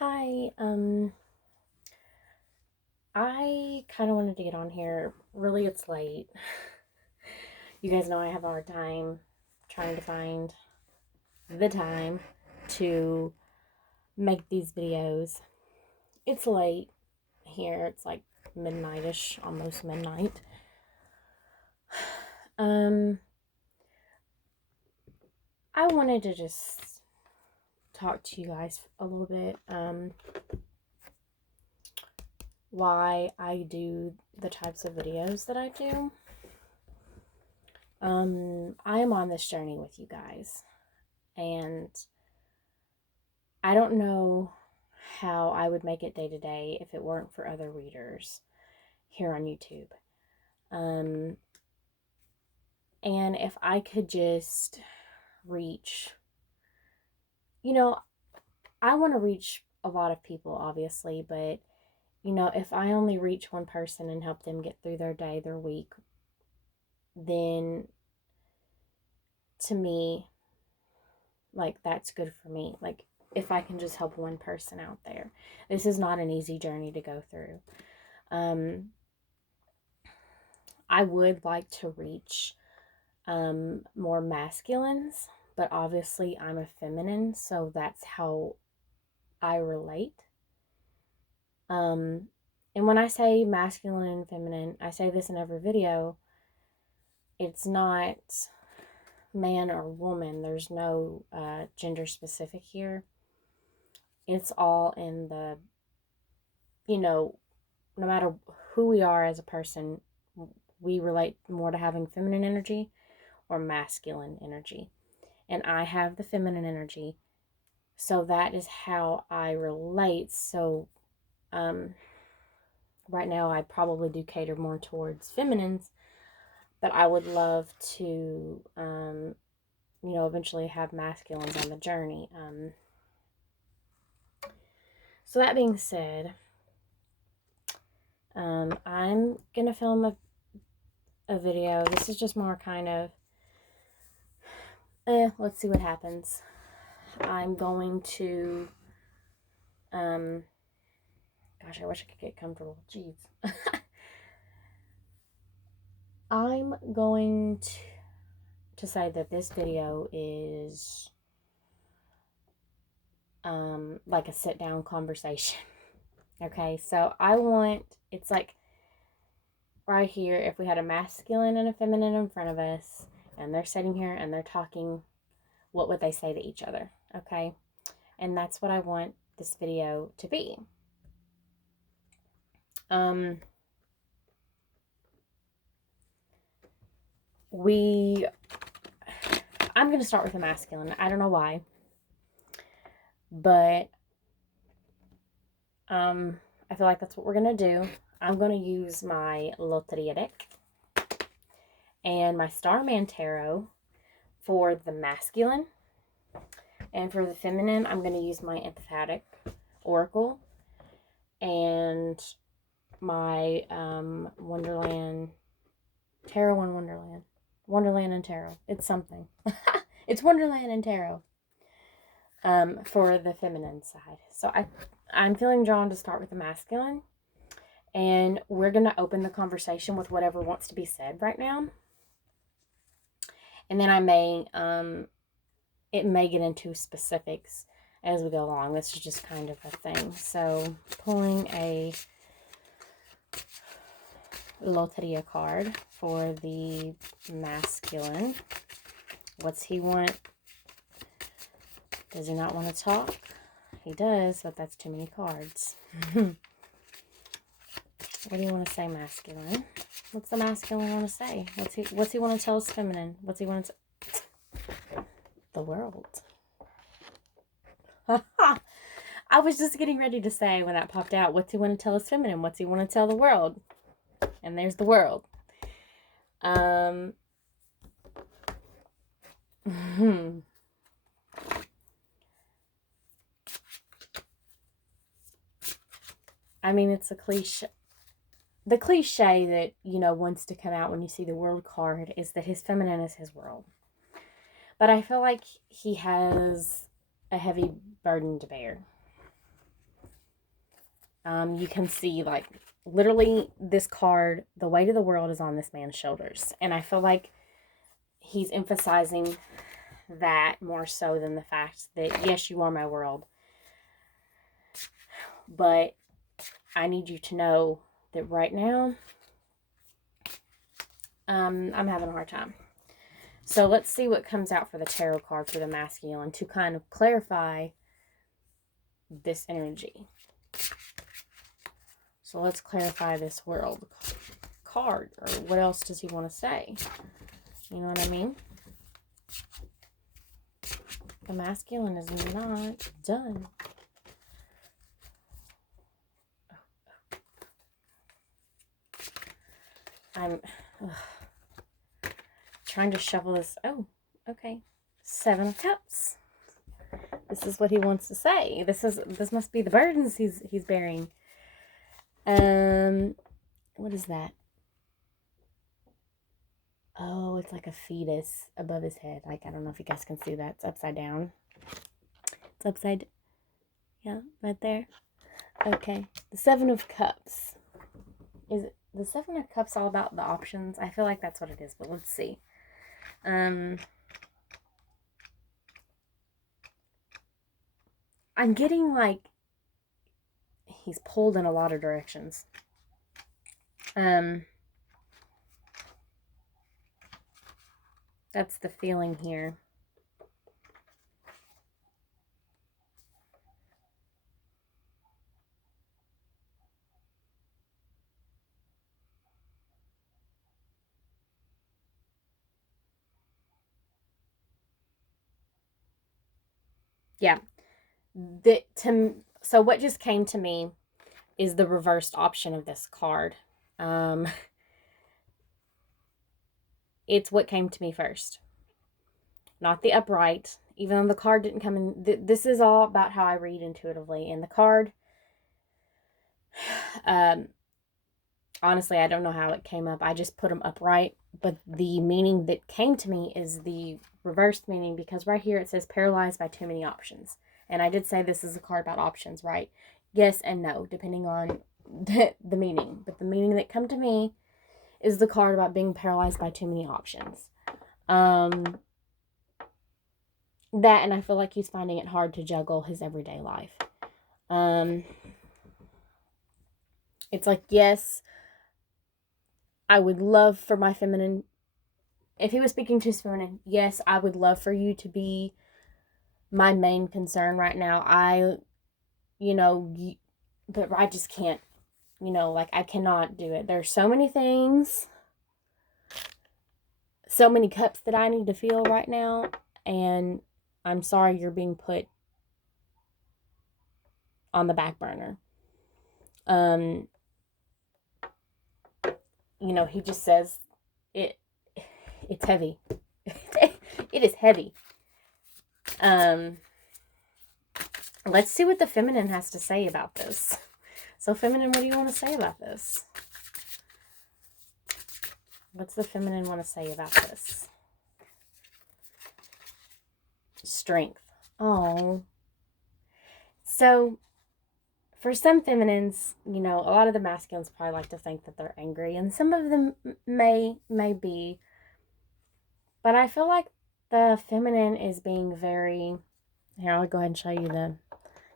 Hi, I kind of wanted to get on here. Really, it's late. You guys know I have a hard time trying to find the time to make these videos. It's late here. It's like midnightish, almost midnight. Um, I wanted to just talk to you guys a little bit. Why I do the types of videos that I do. I am on this journey with you guys, and I don't know how I would make it day to day if it weren't for other readers here on YouTube. Um, and if I could just reach, you know, I want to reach a lot of people, obviously, but, if I only reach one person and help them get through their day, their week, then to me, like, that's good for me. Like, if I can just help one person out there. This is not an easy journey to go through. I would like to reach more masculines, but obviously I'm a feminine, so that's how I relate. And when I say masculine and feminine, I say this in every video. It's not man or woman. There's no gender specific here. It's all in the, no matter who we are as a person, we relate more to having feminine energy or masculine energy. And I have the feminine energy. So that is how I relate. So right now I probably do cater more towards feminines, but I would love to, eventually have masculines on the journey. So that being said, I'm going to film a video. This is just more kind of, let's see what happens. I'm going to, gosh, I wish I could get comfortable. Jeez. I'm going to say that this video is like a sit down conversation. Okay, so it's like right here, if we had a masculine and a feminine in front of us, and they're sitting here and they're talking, what would they say to each other? Okay, and that's what I want this video to be. Um, I'm going to start with the masculine. I don't know why, but I feel like that's what we're going to do. I'm going to use my Loteria deck and my Starman Tarot for the masculine. And for the feminine, I'm going to use my Empathetic Oracle and my Wonderland Tarot and Wonderland. Wonderland and Tarot. It's something. It's Wonderland and Tarot for the feminine side. So I'm feeling drawn to start with the masculine. And we're going to open the conversation with whatever wants to be said right now. And then it may get into specifics as we go along. This is just kind of a thing. So pulling a Loteria card for the masculine. What's he want? Does he not want to talk? He does, but that's too many cards. What do you want to say, masculine? What's the masculine want to say? What's he want to tell his feminine? What's he want to the world? I was just getting ready to say when that popped out, what's he want to tell his feminine? What's he want to tell the world? And there's the world. I mean, it's a cliche. The cliche that, wants to come out when you see the world card is that his feminine is his world. But I feel like he has a heavy burden to bear. You can see, like, literally this card, the weight of the world is on this man's shoulders. And I feel like he's emphasizing that more so than the fact that, yes, you are my world, but I need you to know that right now, I'm having a hard time. So let's see what comes out for the tarot card for the masculine to kind of clarify this energy. So let's clarify this world card. Or what else does he want to say? You know what I mean? The masculine is not done. I'm trying to shuffle this. Oh, okay. 7 of Cups. This is what he wants to say. This must be the burdens he's bearing. What is that? Oh, it's like a fetus above his head. Like, I don't know if you guys can see that. It's upside down. It's upside, yeah, right there. Okay. The 7 of Cups. Is it the 7 of Cups all about the options? I feel like that's what it is, but let's see. I'm getting like he's pulled in a lot of directions. That's the feeling here. Yeah. So what just came to me is the reversed option of this card. It's what came to me first, not the upright, even though the card didn't come in. This is all about how I read intuitively. In the card, honestly, I don't know how it came up. I just put them upright, but the meaning that came to me is the reversed meaning, because right here it says paralyzed by too many options. And I did say this is a card about options, right? Yes and no, depending on the meaning. But the meaning that come to me is the card about being paralyzed by too many options. That, and I feel like he's finding it hard to juggle his everyday life. It's like, yes, I would love for my feminine, if he was speaking to his feminine, yes, I would love for you to be my main concern right now. But I just can't, like, I cannot do it. There's so many things, so many cups that I need to feel right now, and I'm sorry you're being put on the back burner. He just says it's heavy. It is heavy. Let's see what the feminine has to say about this. So, feminine, what do you want to say about this? What's the feminine want to say about this? Strength. Oh. So, for some feminines, a lot of the masculines probably like to think that they're angry, and some of them may be. But I feel like the feminine is being very, here, I'll go ahead and show you the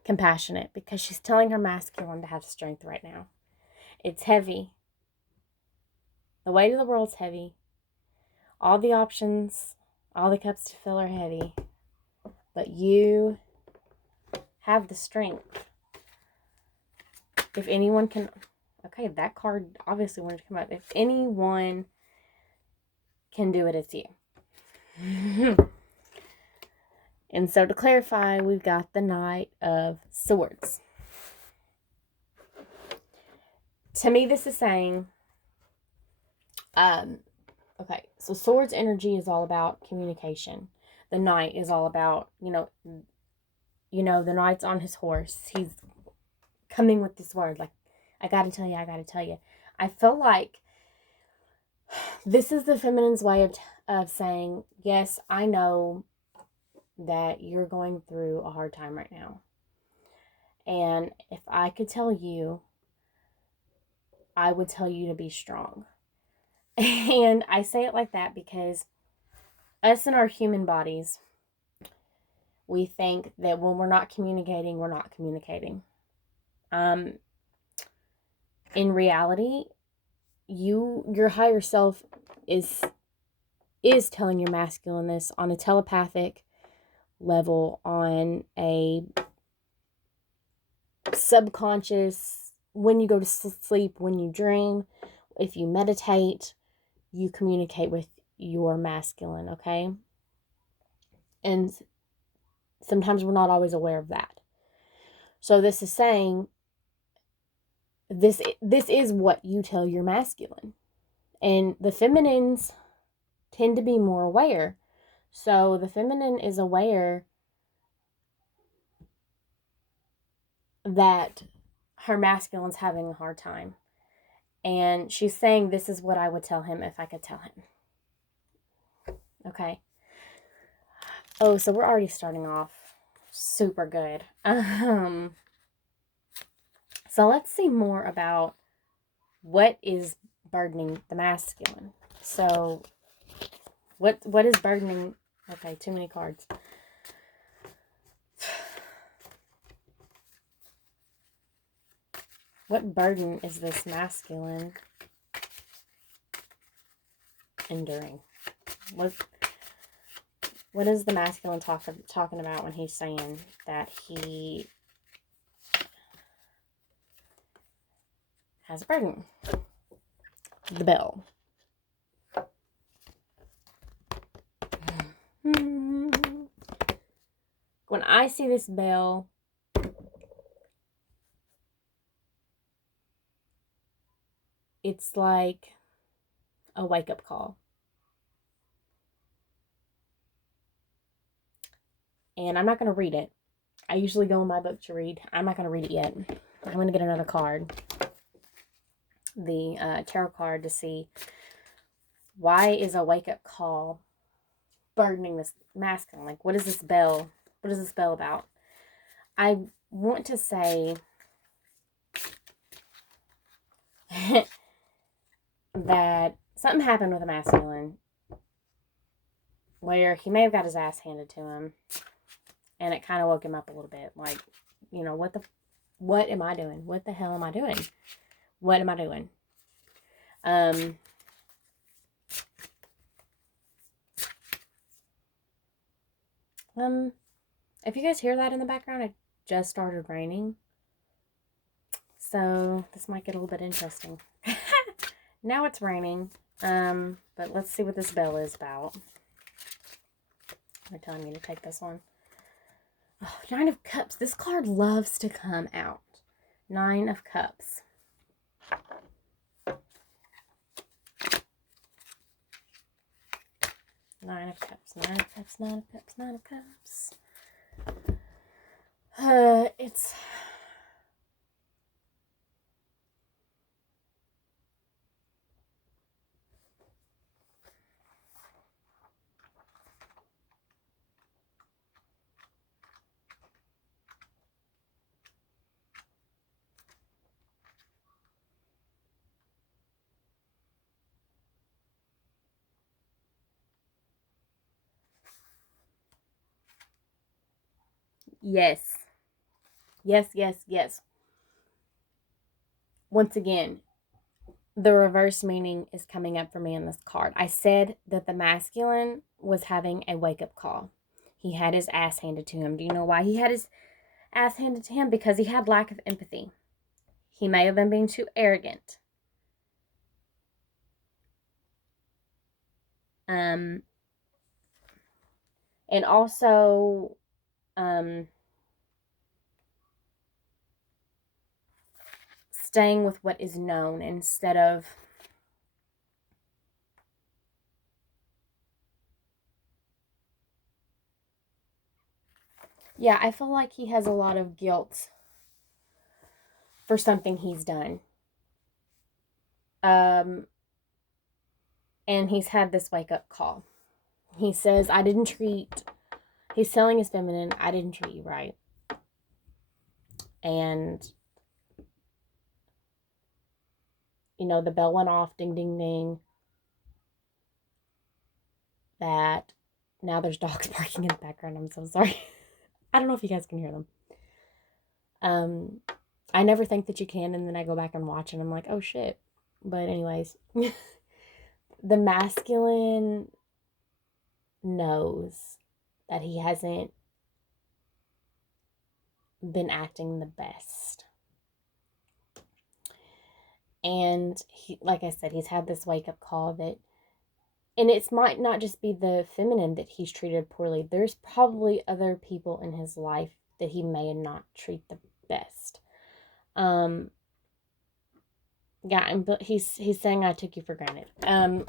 compassionate, because she's telling her masculine to have strength right now. It's heavy. The weight of the world's heavy. All the options, all the cups to fill are heavy. But you have the strength. If anyone can... Okay, that card obviously wanted to come up. If anyone can do it, it's you. And so to clarify, we've got the Knight of Swords. To me, this is saying... Okay, so Swords energy is all about communication. The Knight is all about, the Knight's on his horse. He's coming with this word, like, I gotta tell you. I feel like this is the feminine's way of saying, yes, I know that you're going through a hard time right now. And if I could tell you, I would tell you to be strong. And I say it like that because us in our human bodies, we think that when we're not communicating, we're not communicating. In reality, your higher self is telling your masculine this on a telepathic level, on a subconscious, when you go to sleep, when you dream, if you meditate, you communicate with your masculine, okay? And sometimes we're not always aware of that. So this is saying this is what you tell your masculine. And the feminines tend to be more aware. So the feminine is aware that her masculine's having a hard time. And she's saying, this is what I would tell him if I could tell him. Okay. Oh, so we're already starting off super good. So let's see more about what is burdening the masculine. So what is burdening? Okay, too many cards. What burden is this masculine enduring? What is the masculine talking about when he's saying that he has a burden? The bell. When I see this bell, it's like a wake-up call. And I'm not going to read it. I usually go in my book to read. I'm not going to read it yet. I'm going to get another card. The tarot card, to see why is a wake-up call burdening this masculine. Like, what is this bell? What is this bell about? I want to say that something happened with a masculine where he may have got his ass handed to him, and it kind of woke him up a little bit. Like, you know, what am I doing? What the hell am I doing? What am I doing? If you guys hear that in the background, it just started raining. So this might get a little bit interesting. Now it's raining. But let's see what this bell is about. They're telling me to take this one. Oh, 9 of Cups. This card loves to come out. 9 of Cups. Nine of Cups. 9 of Cups. 9 of Cups. 9 of Cups. It's... Yes. Yes, yes, yes. Once again, the reverse meaning is coming up for me in this card. I said that the masculine was having a wake-up call. He had his ass handed to him. Do you know why he had his ass handed to him? Because he had lack of empathy. He may have been being too arrogant. And also, staying with what is known instead of I feel like he has a lot of guilt for something he's done. And he's had this wake-up call. He says, he's telling his feminine, I didn't treat you right. And, you know, the bell went off, ding, ding, ding. That now there's dogs barking in the background. I'm so sorry. I don't know if you guys can hear them. I never think that you can, and then I go back and watch, and I'm like, oh shit. But anyways, the masculine knows that he hasn't been acting the best. And he, like I said, he's had this wake up call that, and it might not just be the feminine that he's treated poorly. There's probably other people in his life that he may not treat the best. Yeah, but he's saying I took you for granted.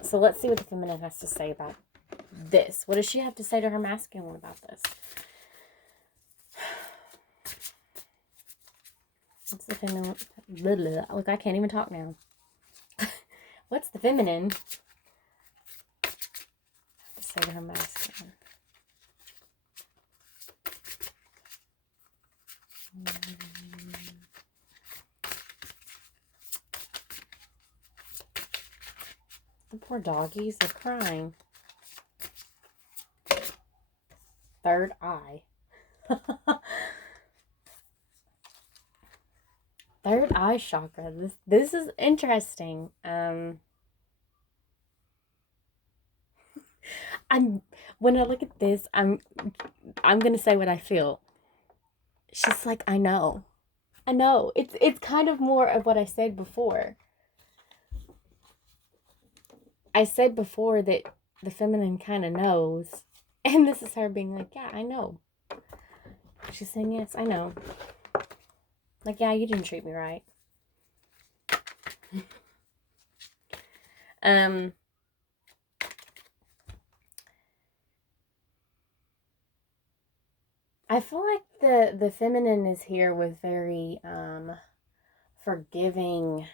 So let's see what the feminine has to say about this. What does she have to say to her masculine about this? What's the feminine? Blah, blah. Look, I can't even talk now. What's the feminine have to say to her masculine? The poor doggies are crying. Third eye. Third eye chakra. This is interesting. When I look at this, I'm gonna say what I feel. She's like, I know. It's kind of more of what I said before. I said before that the feminine kind of knows, and this is her being like, yeah, I know. She's saying, yes, I know. Like, yeah, you didn't treat me right. I feel like the feminine is here with very forgiving,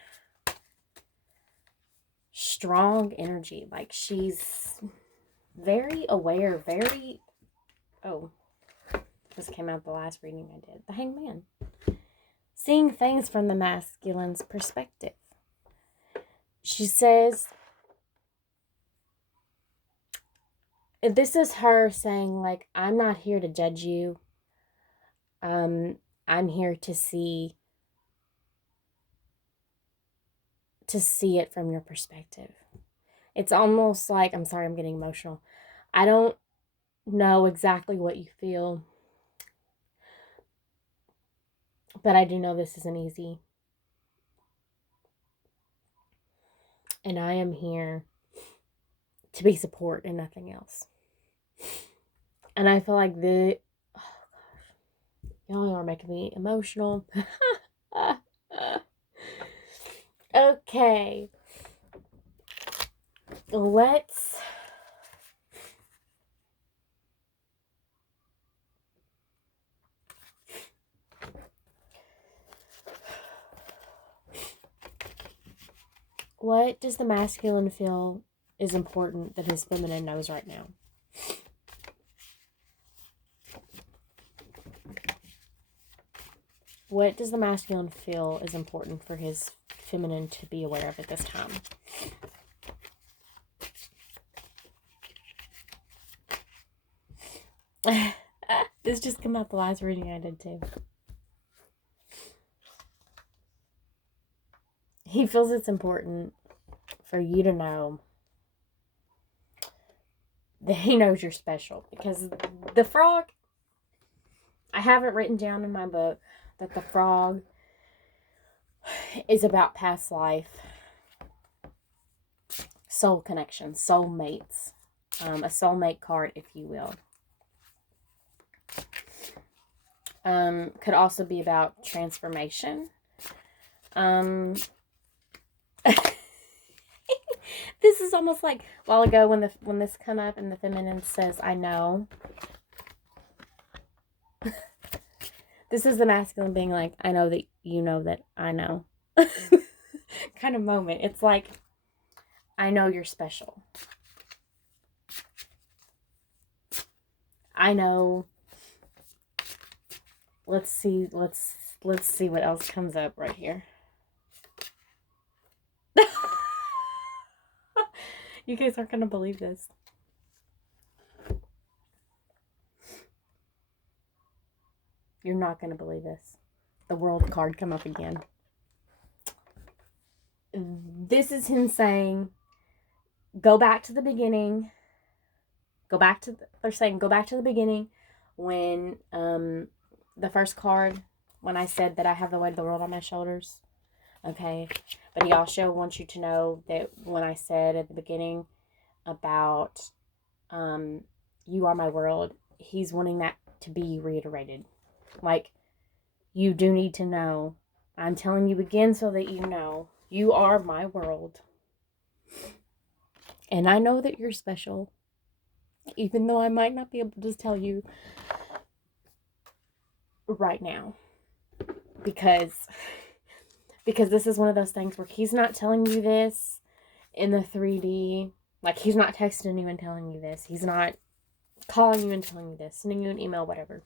strong energy. Like, she's very aware, very... Oh, this came out the last reading I did. The Hangman. Seeing things from the masculine's perspective. She says... This is her saying, like, I'm not here to judge you. I'm here to see it from your perspective. It's almost like, I'm sorry, I'm getting emotional. I don't know exactly what you feel, but I do know this isn't easy. And I am here to be support and nothing else. And I feel like oh gosh, y'all are making me emotional. Okay. Let's what does the masculine feel is important that his feminine knows right now? What does the masculine feel is important for his feminine to be aware of at this time? This just came out the last reading I did too. He feels it's important for you to know that he knows you're special. Because the frog, I have it written down in my book that the frog is about past life, soul connection, soul mates, a soulmate card, if you will. Could also be about transformation. This is almost like a while ago when this come up and the feminine says, I know. This is the masculine being like, I know that you know that I know. Kind of moment. It's like, I know you're special. I know. Let's let's see what else comes up right here. You guys aren't going to believe this. You're not going to believe this. The World card come up again. This is him saying, go back to the beginning. They're saying, go back to the beginning when the first card, when I said that I have the weight of the world on my shoulders. Okay. But he also wants you to know that when I said at the beginning about you are my world, he's wanting that to be reiterated. Like, you do need to know. I'm telling you again so that you know. You are my world. And I know that you're special. Even though I might not be able to tell you right now. Because this is one of those things where he's not telling you this in the 3D. Like, he's not texting you and telling you this. He's not calling you and telling you this. Sending you an email, whatever.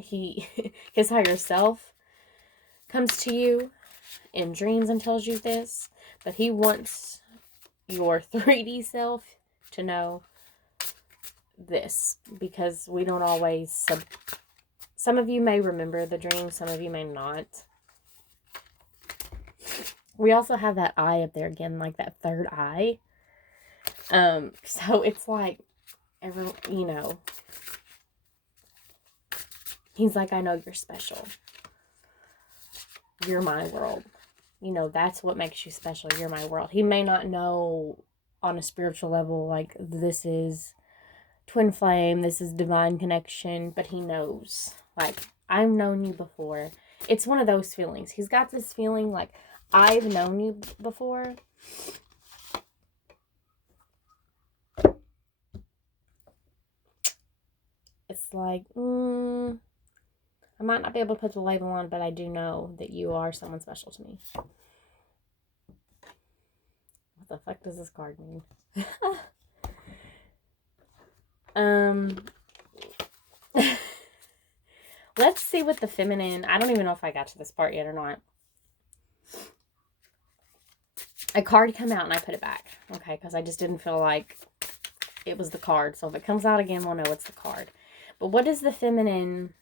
His higher self comes to you in dreams and tells you this. But he wants your 3D self to know this. Because we don't always... Some of you may remember the dream. Some of you may not. We also have that eye up there again, like that third eye. So it's like, he's like, I know you're special. You're my world. That's what makes you special. You're my world. He may not know on a spiritual level, like, this is twin flame, this is divine connection, but he knows. Like, I've known you before. It's one of those feelings. He's got this feeling like, I've known you before. It's like, I might not be able to put the label on, but I do know that you are someone special to me. What the fuck does this card mean? Let's see what the feminine... I don't even know if I got to this part yet or not. A card come out and I put it back. Okay, because I just didn't feel like it was the card. So if it comes out again, we'll know it's the card. But what does the feminine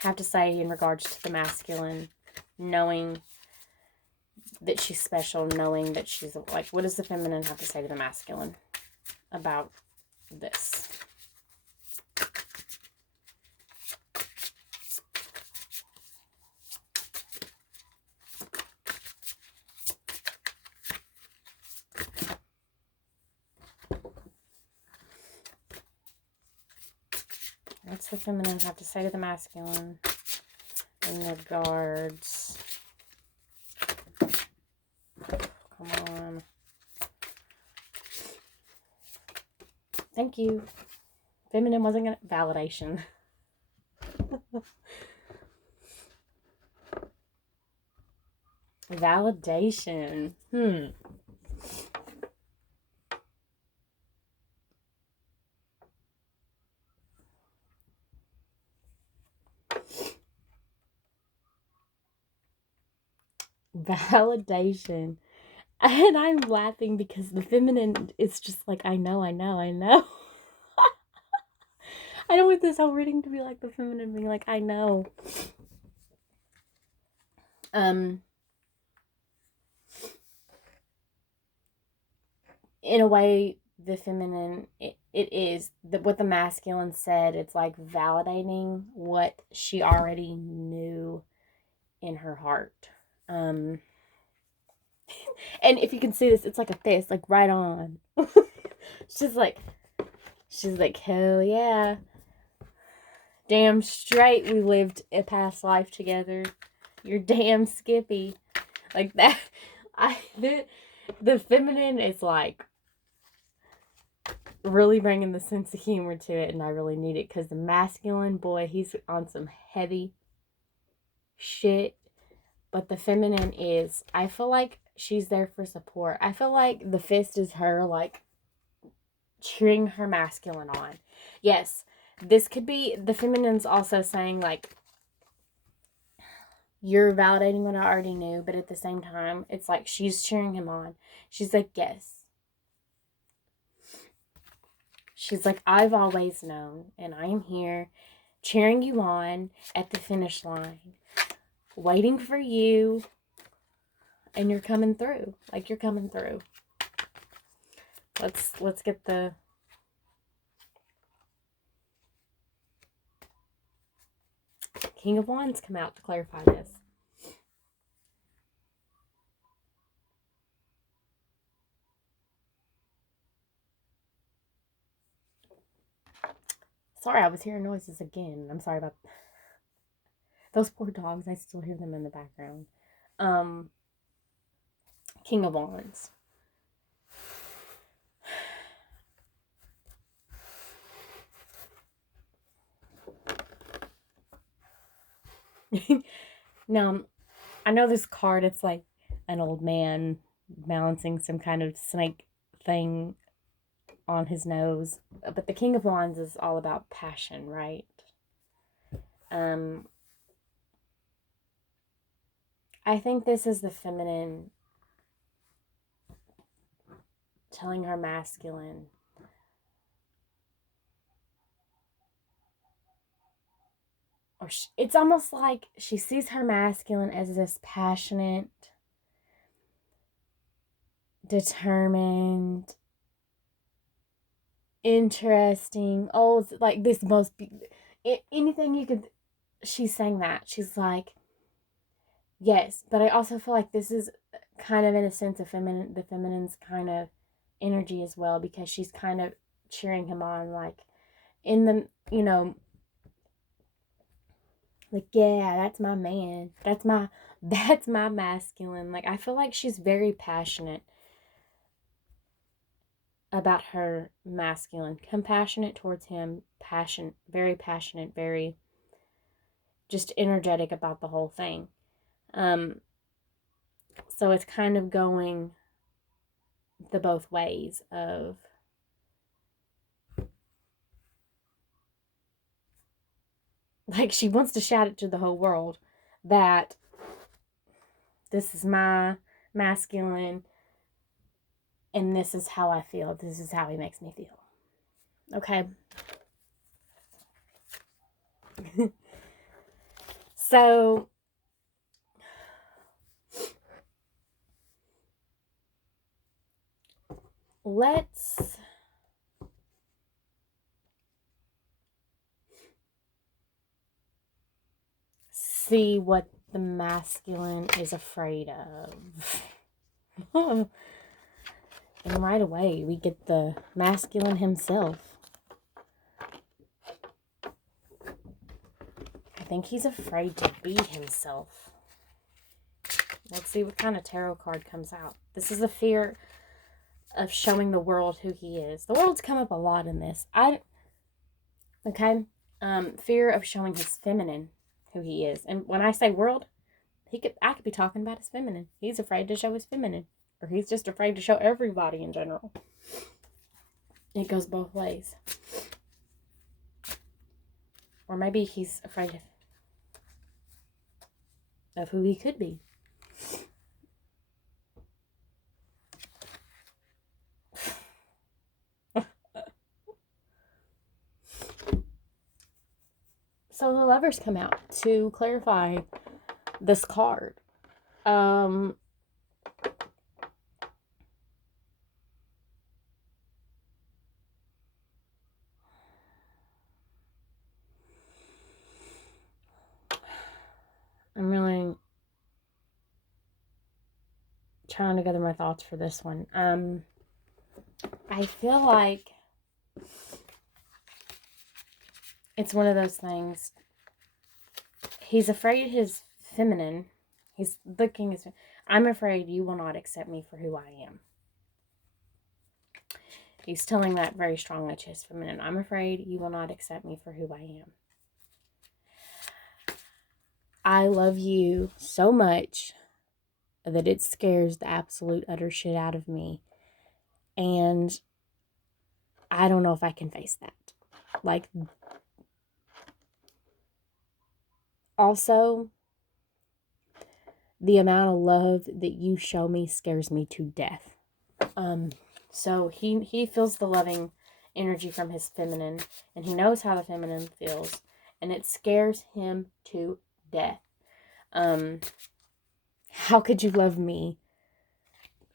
have to say in regards to the masculine? Knowing that she's special, knowing that she's... Like, what does the feminine have to say to the masculine about this? What's the feminine have to say to the masculine in regards? Come on. Thank you. Feminine wasn't gonna... Validation. Validation. Validation. And I'm laughing because the feminine is just like, I know. I don't want this whole reading to be like the feminine being like, I know. In a way, the feminine, it is what the masculine said. It's like validating what she already knew in her heart. And if you can see this, it's like a fist, like right on. she's like, hell yeah. Damn straight we lived a past life together. You're damn Skippy. Like that. The feminine is like really bringing the sense of humor to it, and I really need it, because the masculine, boy, he's on some heavy shit. But the feminine is, I feel like she's there for support. I feel like the fist is her, like, cheering her masculine on. Yes, this could be, the feminine's also saying, like, you're validating what I already knew, but at the same time, it's like she's cheering him on. She's like, yes. She's like, I've always known, and I am here cheering you on at the finish line, waiting for you, and you're coming through. Like, you're coming through. Let's get the King of Wands come out to clarify this. Sorry, I was hearing noises again. I'm sorry about those poor dogs. I still hear them in the background. King of Wands. Now, I know this card, it's like an old man balancing some kind of snake thing on his nose. But the King of Wands is all about passion, right? I think this is the feminine telling her masculine, or it's almost like she sees her masculine as this passionate, determined, interesting, oh, like this most anything you could. She's saying that she's like, yes, but I also feel like this is kind of in a sense of feminine, the feminine's kind of energy as well, because she's kind of cheering him on, like in the, like, yeah, that's my man, that's my masculine. Like, I feel like she's very passionate about her masculine, compassionate towards him, very passionate, very just energetic about the whole thing. So it's kind of going the both ways of, like, she wants to shout it to the whole world that this is my masculine and this is how I feel. This is how he makes me feel. Okay. So let's see what the masculine is afraid of. And right away, we get the masculine himself. I think he's afraid to be himself. Let's see what kind of tarot card comes out. This is the fear of showing the world who he is. The world's come up a lot in this. Fear of showing his feminine, who he is. And when I say world, I could be talking about his feminine. He's afraid to show his feminine. Or he's just afraid to show everybody in general. It goes both ways. Or maybe he's afraid of who he could be. So the Lovers come out to clarify this card. I'm really trying to gather my thoughts for this one. I feel like it's one of those things. He's afraid his feminine. He's looking at. I'm afraid you will not accept me for who I am. He's telling that very strongly to his feminine. I'm afraid you will not accept me for who I am. I love you so much that it scares the absolute utter shit out of me. And I don't know if I can face that. Like, also, The amount of love that you show me scares me to death. So he feels the loving energy from his feminine, and he knows how the feminine feels, and it scares him to death. How could you love me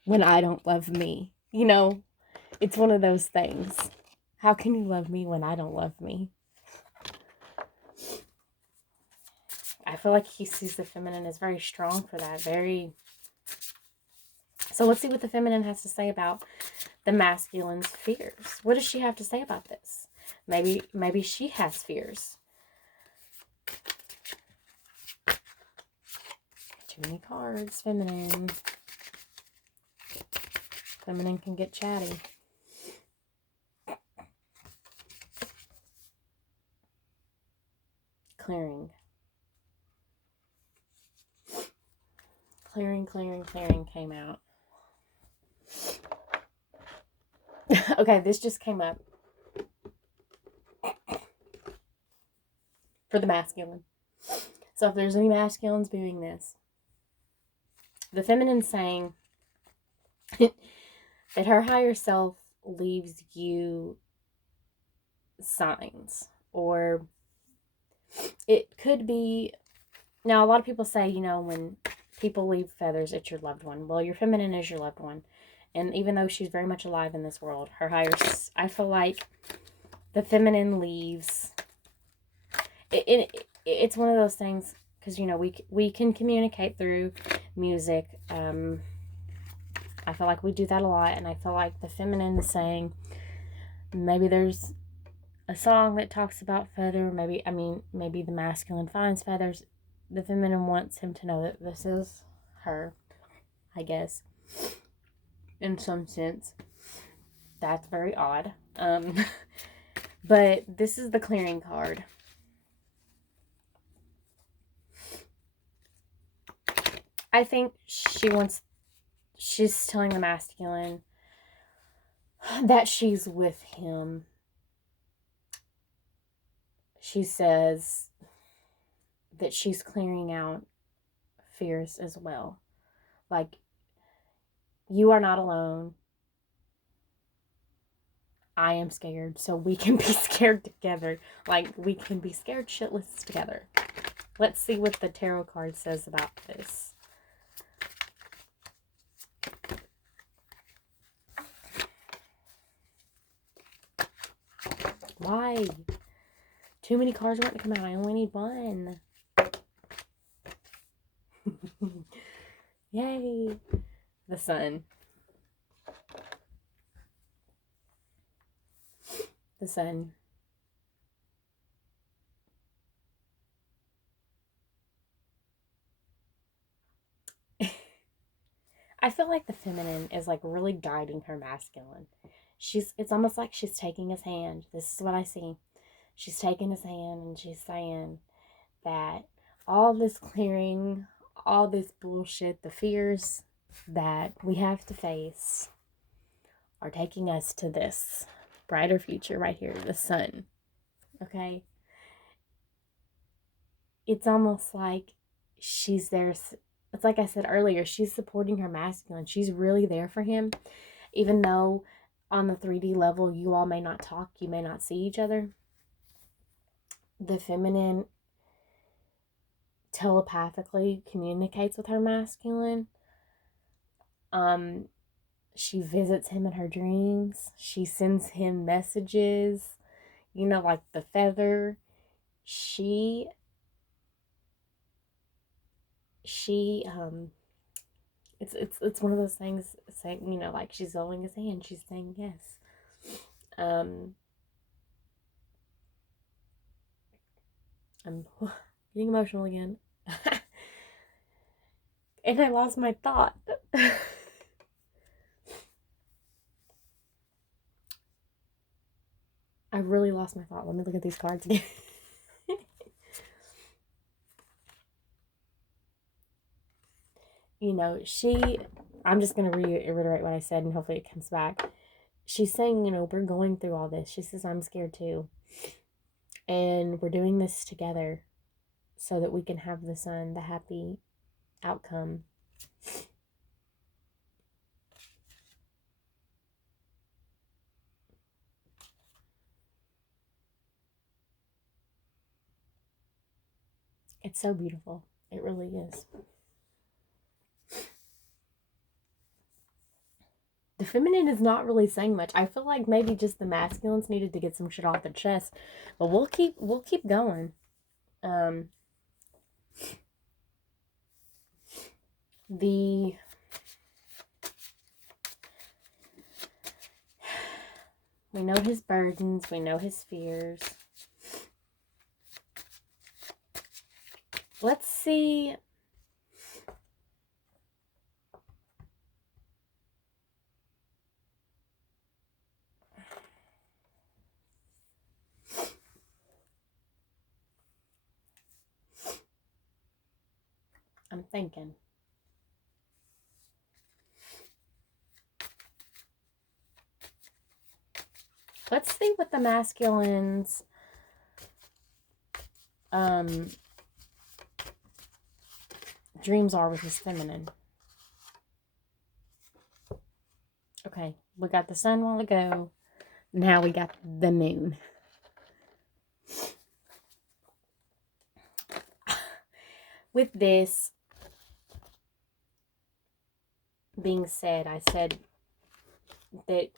when I don't love me? You know, it's one of those things. How can you love me when I don't love me? I feel like he sees the feminine as very strong for that. So let's see what the feminine has to say about the masculine's fears. What does she have to say about this? Maybe she has fears. Too many cards, feminine. Feminine can get chatty. Clearing. Clearing came out. Okay, this just came up. For the masculine. So if there's any masculines viewing this, the feminine's saying that her higher self leaves you signs, or it could be, now a lot of people say, when people leave feathers, it's your loved one. Well, your feminine is your loved one, and even though she's very much alive in this world, I feel like the feminine leaves it's one of those things, because we can communicate through music. I feel like we do that a lot, and I feel like the feminine is saying, maybe there's a song that talks about feather, maybe the masculine finds feathers. The feminine wants him to know that this is her, I guess, in some sense. That's very odd. But this is the clearing card. I think she's telling the masculine that she's with him. She says that she's clearing out fears as well. Like, you are not alone. I am scared, so we can be scared together. Like, we can be scared shitless together. Let's see what the tarot card says about this. Why? Too many cards want to come out. I only need one. Yay. The Sun. The Sun. I feel like the feminine is like really guiding her masculine. It's almost like she's taking his hand. This is what I see. She's taking his hand and she's saying that all this clearing, all this bullshit, the fears that we have to face are taking us to this brighter future right here, the sun. Okay? It's almost like she's there. It's like I said earlier, she's supporting her masculine. She's really there for him, even though on the 3D level you all may not talk, you may not see each other. The feminine telepathically communicates with her masculine. She visits him in her dreams. She sends him messages, like the feather. She it's one of those things saying, like she's holding his hand, she's saying yes. I'm getting emotional again. And I lost my thought. I really lost my thought. Let me look at these cards again. I'm just going to reiterate what I said, and hopefully it comes back. She's saying, we're going through all this. She says, I'm scared too. And we're doing this together so that we can have the sun, the happy outcome. It's so beautiful. It really is. The feminine is not really saying much. I feel like maybe just the masculines needed to get some shit off their chest. But we'll keep going. The We know his burdens, we know his fears. Let's see. I'm thinking. Let's see what the masculines dreams are with his feminine. Okay, we got the sun a while ago. Now we got the moon. With this being said, I said that,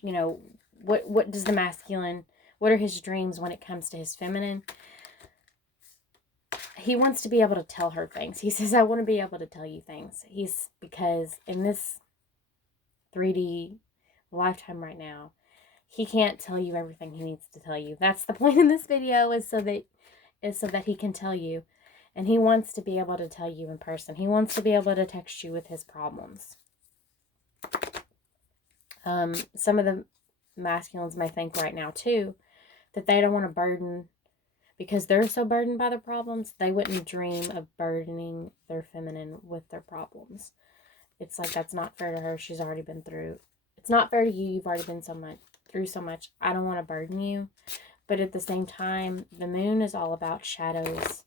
you know, what does the masculine, what are his dreams when it comes to his feminine? He wants to be able to tell her things. He says, I want to be able to tell you things. Because in this 3D lifetime right now, he can't tell you everything he needs to tell you. That's the point in this video, is so that he can tell you. And he wants to be able to tell you in person. He wants to be able to text you with his problems. Some of the masculines may think right now, too, that they don't want to burden, because they're so burdened by their problems, they wouldn't dream of burdening their feminine with their problems. It's like, that's not fair to her. She's already been through. It's not fair to you. You've already been through so much. I don't want to burden you. But at the same time, the moon is all about shadows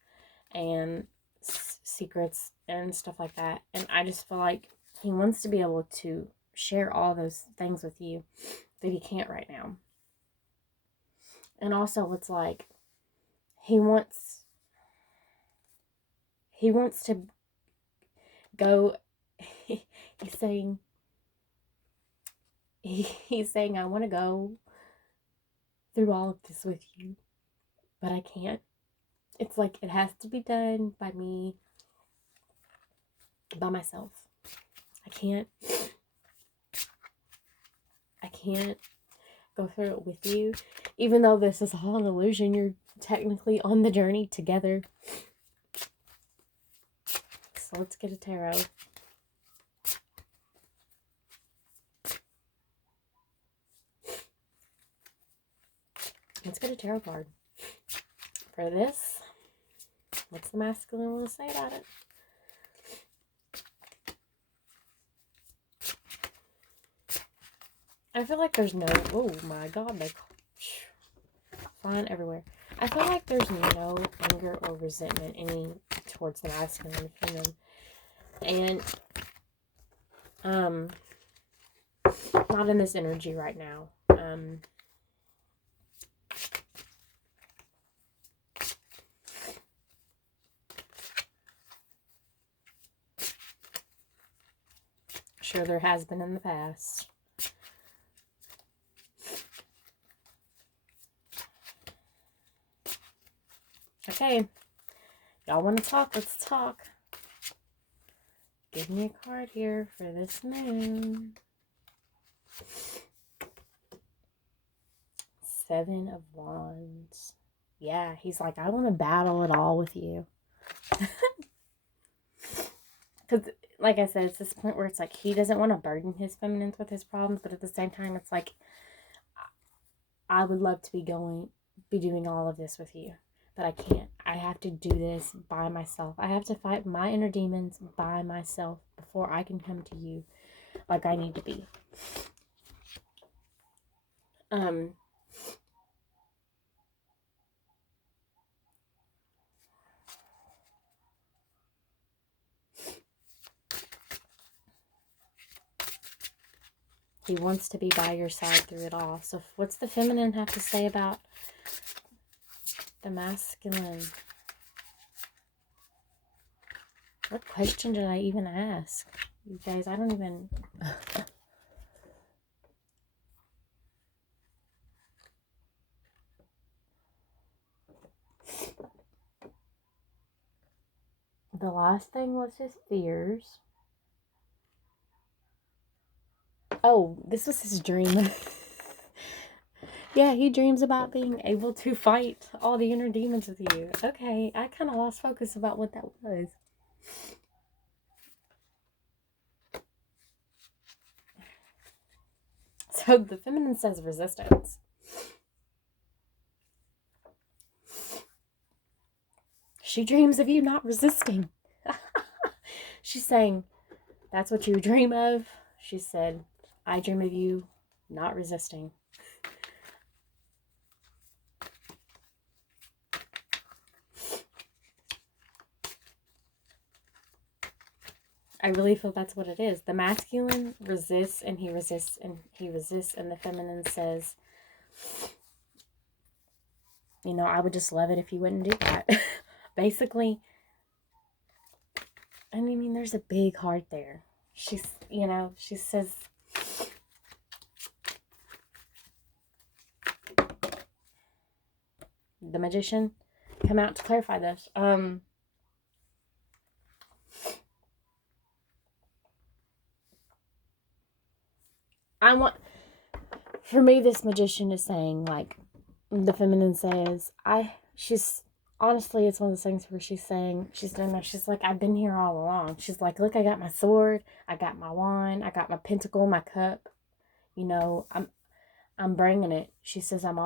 and secrets and stuff like that. And I just feel like he wants to be able to share all those things with you that he can't right now. And also, it's like he wants to go. He's saying I want to go through all of this with you, but I can't. It's like it has to be done by me, by myself. I can't go through it with you. Even though this is all an illusion, you're technically on the journey together. So let's get a tarot. Let's get a tarot card. For this, what's the masculine want to say about it? I feel like there's no... Oh my god, they're flying everywhere. I feel like there's no anger or resentment any towards the masculine and feminine. And, not in this energy right now. Sure, there has been in the past. Okay, y'all want to talk? Let's talk. Give me a card here for this moon. 7 of Wands. Yeah, he's like, I want to battle it all with you. Because, like I said, it's this point where it's like he doesn't want to burden his feminines with his problems, but at the same time, it's like, I would love to be doing all of this with you, but I can't. I have to do this by myself. I have to fight my inner demons by myself before I can come to you like I need to be. He wants to be by your side through it all. So what's the feminine have to say about the masculine? What question did I even ask? You guys, I don't even... The last thing was his fears. Oh, this was his dream. Yeah, he dreams about being able to fight all the inner demons with you. Okay, I kind of lost focus about what that was. So the feminine says resistance. She dreams of you not resisting. She's saying, that's what you dream of. She said, I dream of you not resisting. I really feel that's what it is. The masculine resists and he resists and he resists, and the feminine says, you know, I would just love it if you wouldn't do that. Basically, and I mean, there's a big heart there. She's, you know, she says, the magician come out to clarify this. For me, this magician is saying, like, the feminine says, she's, honestly, it's one of those things where she's saying, she's doing that, she's like, I've been here all along. She's like, look, I got my sword, I got my wand, I got my pentacle, my cup, you know, I'm bringing it. She says, I've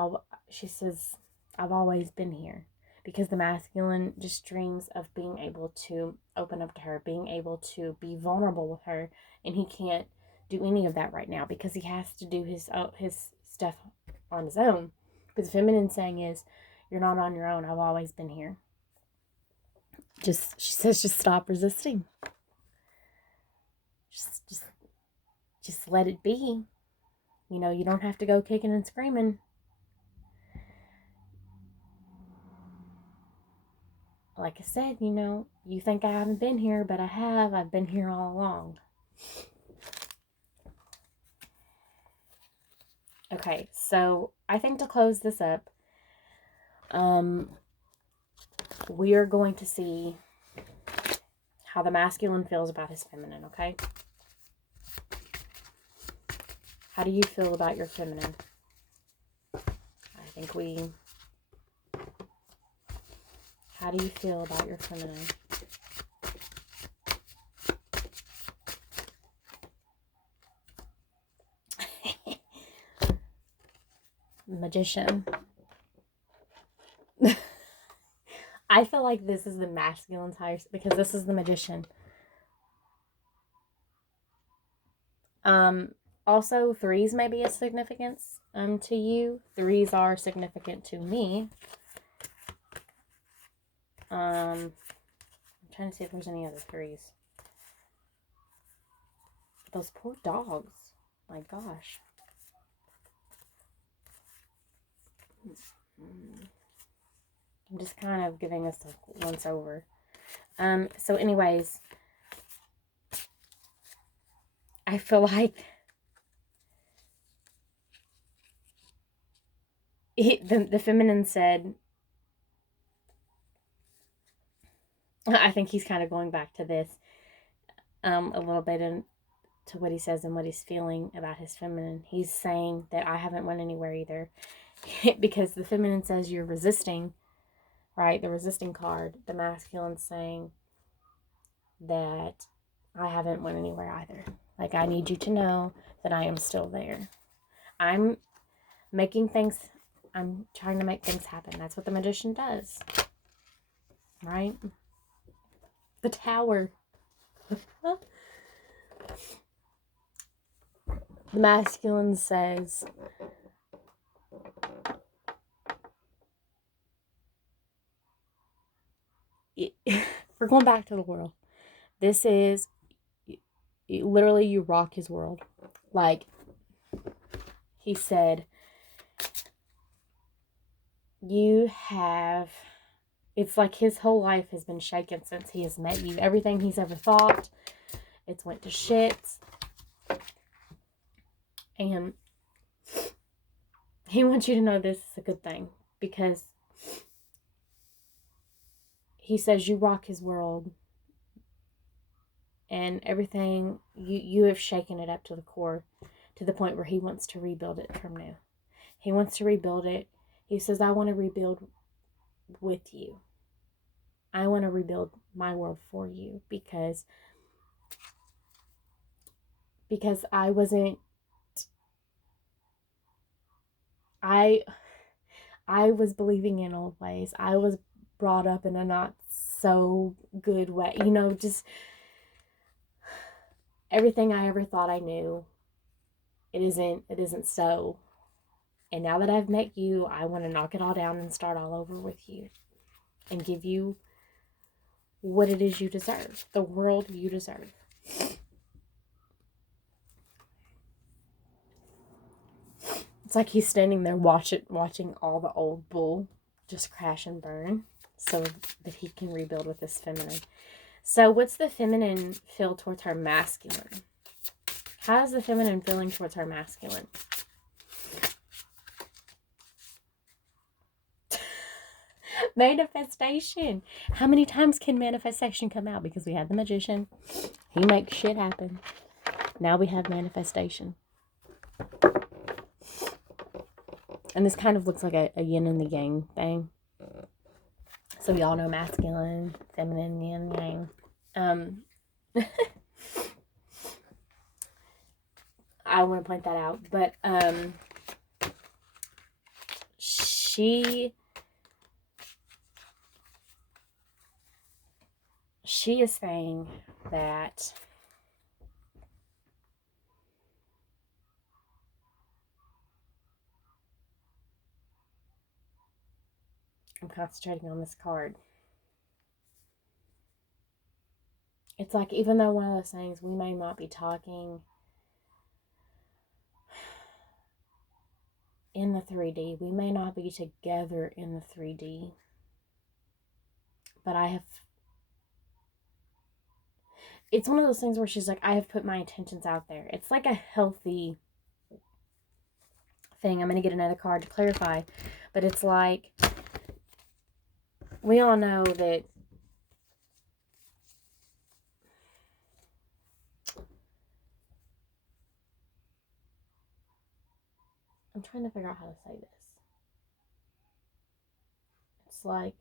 always been here. Because the masculine just dreams of being able to open up to her, being able to be vulnerable with her, and he can't do any of that right now because he has to do his stuff on his own. But the feminine saying is, you're not on your own. I've always been here. She says, just stop resisting. Just let it be. You know, you don't have to go kicking and screaming. Like I said, you know, you think I haven't been here, but I have. I've been here all along. Okay, so I think to close this up, we are going to see how the masculine feels about his feminine, okay? How do you feel about your feminine? How do you feel about your feminine? Magician. I feel like this is the masculine's highest because this is the magician. Also, threes may be a significance to you. Threes are significant to me. I'm trying to see if there's any other threes. Those poor dogs. My gosh. I'm just kind of giving us a once over. So anyways, I feel like the feminine said, I think he's kind of going back to this a little bit to what he says and what he's feeling about his feminine. He's saying that I haven't went anywhere either. Because the feminine says you're resisting, right? The resisting card. The masculine saying that I haven't went anywhere either. Like, I need you to know that I am still there. I'm trying to make things happen. That's what the magician does. Right? The Tower. The masculine says, we're going back to the world. This is literally, you rock his world. Like, He said, you have, it's like his whole life has been shaken since he has met you. Everything he's ever thought, it's went to shit. And he wants you to know this is a good thing, because he says you rock his world, and everything, you have shaken it up to the core, to the point where he wants to rebuild it from new. He wants to rebuild it. He says, I want to rebuild with you. I want to rebuild my world for you, because I wasn't, I was believing in old ways. I was brought up in a not so good way. You know, just everything I ever thought I knew, it isn't so. And now that I've met you, I want to knock it all down and start all over with you, and give you what it is you deserve, the world you deserve. It's like he's standing there watching all the old bull just crash and burn, so that he can rebuild with this feminine. So what's the feminine feel towards her masculine? How is the feminine feeling towards her masculine? Manifestation. How many times can manifestation come out? Because we had the magician. He makes shit happen. Now we have manifestation. And this kind of looks like a yin and the yang thing. So we all know masculine, feminine, yin, yang. I want to point that out. But she is saying that I'm concentrating on this card. It's like, even though one of those things, we may not be talking in the 3D, we may not be together in the 3D, but it's one of those things where she's like, I have put my intentions out there. It's like a healthy thing. I'm going to get another card to clarify, but it's like, we all know that I'm trying to figure out how to say this. It's like,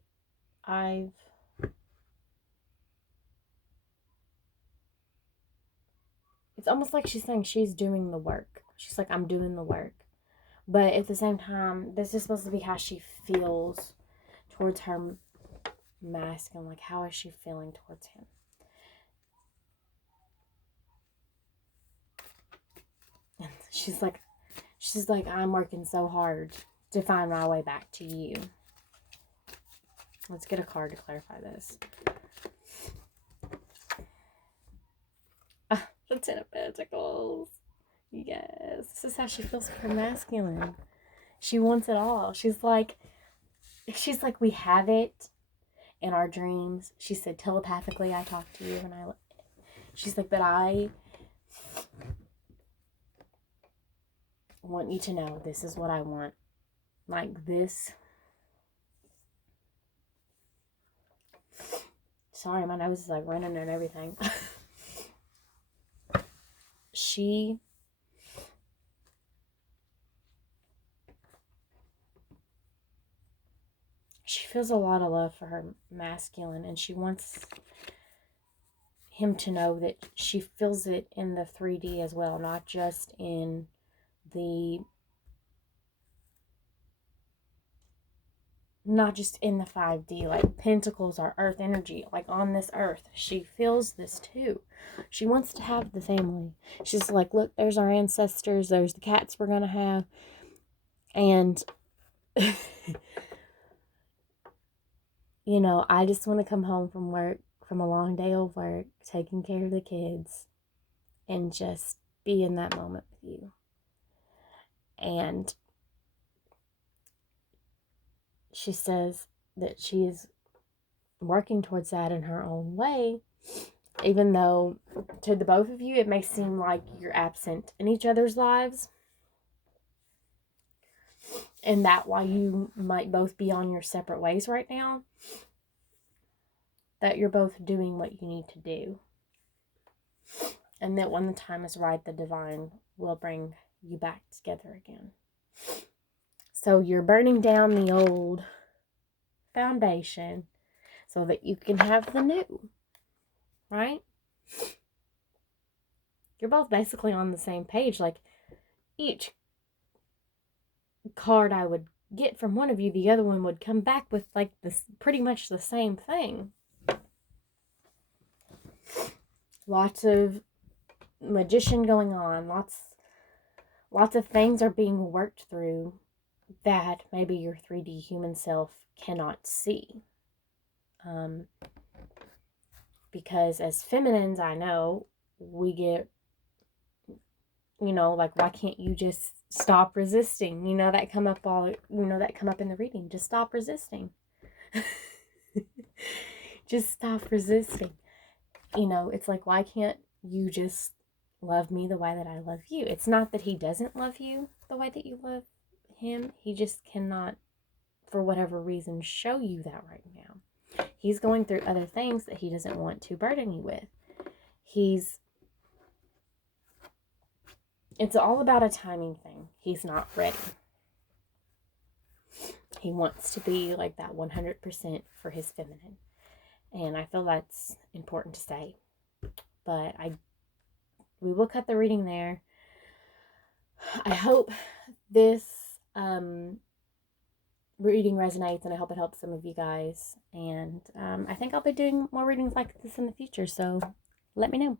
it's almost like she's saying she's doing the work. She's like, I'm doing the work. But at the same time, this is supposed to be how she feels towards her masculine. Like, how is she feeling towards him? And she's like, I'm working so hard to find my way back to you. Let's get a card to clarify this. The Ten of Pentacles. Yes. This is how she feels for her masculine. She wants it all. She's like, we have it in our dreams. She said, telepathically, I talk to you. And she's like, but I want you to know this is what I want. Like this. Sorry, my nose is like running and everything. She feels a lot of love for her masculine, and she wants him to know that she feels it in the 3D as well, not just in the 5D. Like, pentacles are earth energy. Like, on this earth, she feels this too. She wants to have the family. She's like, look, there's our ancestors, there's the cats we're gonna have, and you know, I just want to come home from work, from a long day of work, taking care of the kids, and just be in that moment with you. And she says that she is working towards that in her own way, even though to the both of you it may seem like you're absent in each other's lives, and that while you might both be on your separate ways right now, that you're both doing what you need to do, and that when the time is right, the divine will bring you back together again. So you're burning down the old foundation so that you can have the new, right? You're both basically on the same page. Like, each card I would get from one of you, the other one would come back with like this pretty much the same thing. Lots of magician going on, lots of things are being worked through that maybe your 3D human self cannot see. Because as feminines, I know we get, like, why can't you just stop resisting? That come up in the reading. Just stop resisting. Just stop resisting. It's like, why can't you just love me the way that I love you? It's not that he doesn't love you the way that you love him. He just cannot, for whatever reason, show you that right now. He's going through other things that he doesn't want to burden you with. It's all about a timing thing. He's not ready. He wants to be like that 100% for his feminine. And I feel that's important to say. But we will cut the reading there. I hope this reading resonates, and I hope it helps some of you guys. And I think I'll be doing more readings like this in the future, so let me know.